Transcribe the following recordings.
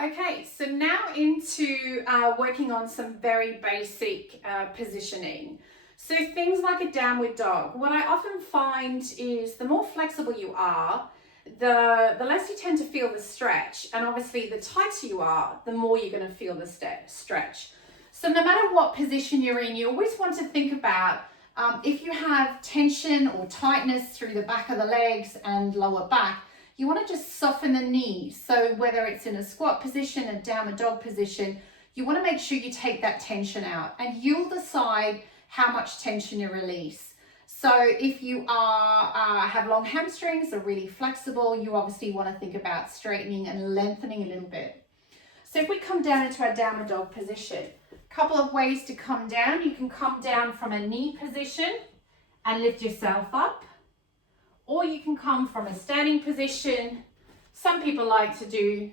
Okay, so now into working on some very basic positioning. So things like a downward dog. What I often find is the more flexible you are, the less you tend to feel the stretch. And obviously the tighter you are, the more you're going to feel the stretch. So no matter what position you're in, you always want to think about if you have tension or tightness through the back of the legs and lower back, you want to just soften the knees. So whether it's in a squat position, a downward dog position, you want to make sure you take that tension out and you'll decide how much tension you release. So if you have long hamstrings, are really flexible, you obviously want to think about straightening and lengthening a little bit. So if we come down into our downward dog position, a couple of ways to come down. You can come down from a knee position and lift yourself up. Or you can come from a standing position. Some people like to do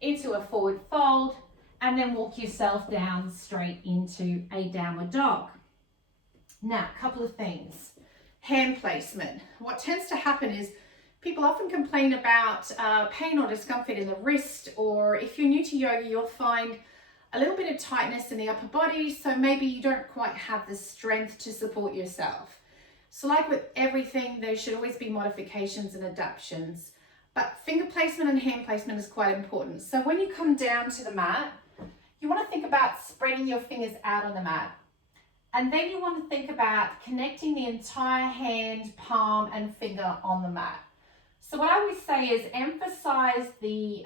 into a forward fold and then walk yourself down straight into a downward dog. Now, a couple of things. Hand placement. What tends to happen is people often complain about pain or discomfort in the wrist, or if you're new to yoga, you'll find a little bit of tightness in the upper body, so maybe you don't quite have the strength to support yourself. So like with everything, there should always be modifications and adaptations, but finger placement and hand placement is quite important. So when you come down to the mat, you want to think about spreading your fingers out on the mat. And then you want to think about connecting the entire hand, palm and finger on the mat. So what I always say is emphasize the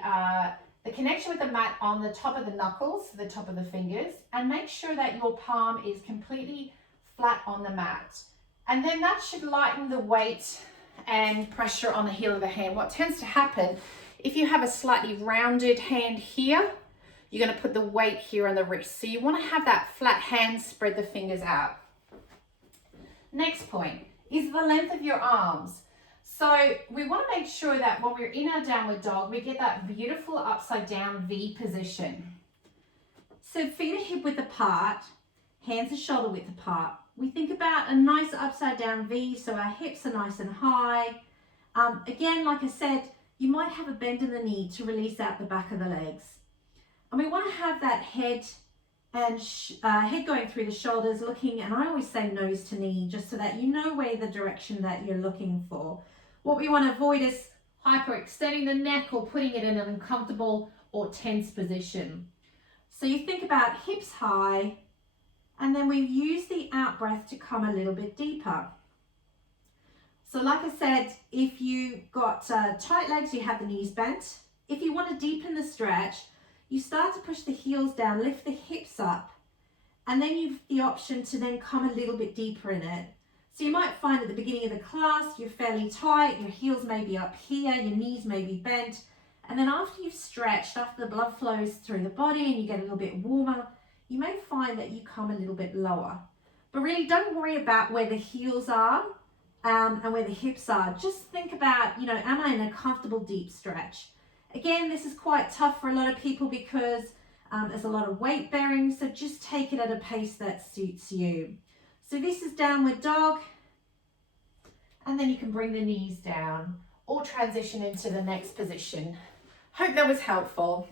connection with the mat on the top of the knuckles, the top of the fingers, and make sure that your palm is completely flat on the mat. And then that should lighten the weight and pressure on the heel of the hand. What tends to happen, if you have a slightly rounded hand here, you're going to put the weight here on the wrist. So you want to have that flat hand, spread the fingers out. Next point is the length of your arms. So we want to make sure that when we're in our downward dog, we get that beautiful upside down V position. So feet are hip width apart, hands are shoulder width apart. We think about a nice upside down V, so our hips are nice and high. Again, like I said, you might have a bend in the knee to release out the back of the legs. And we want to have that head and head going through the shoulders, looking, and I always say nose to knee, just so that you know where the direction that you're looking for. What we want to avoid is hyperextending the neck or putting it in an uncomfortable or tense position. So you think about hips high, and then we use the out breath to come a little bit deeper. So like I said, if you've got tight legs, you have the knees bent. If you want to deepen the stretch, you start to push the heels down, lift the hips up, and then you've the option to then come a little bit deeper in it. So you might find at the beginning of the class, you're fairly tight, your heels may be up here, your knees may be bent, and then after you've stretched, after the blood flows through the body and you get a little bit warmer, you may find that you come a little bit lower. But really don't worry about where the heels are and where the hips are. Just think about, am I in a comfortable deep stretch? Again, this is quite tough for a lot of people because there's a lot of weight bearing, so just take it at a pace that suits you. So this is downward dog, and then you can bring the knees down or transition into the next position. Hope that was helpful.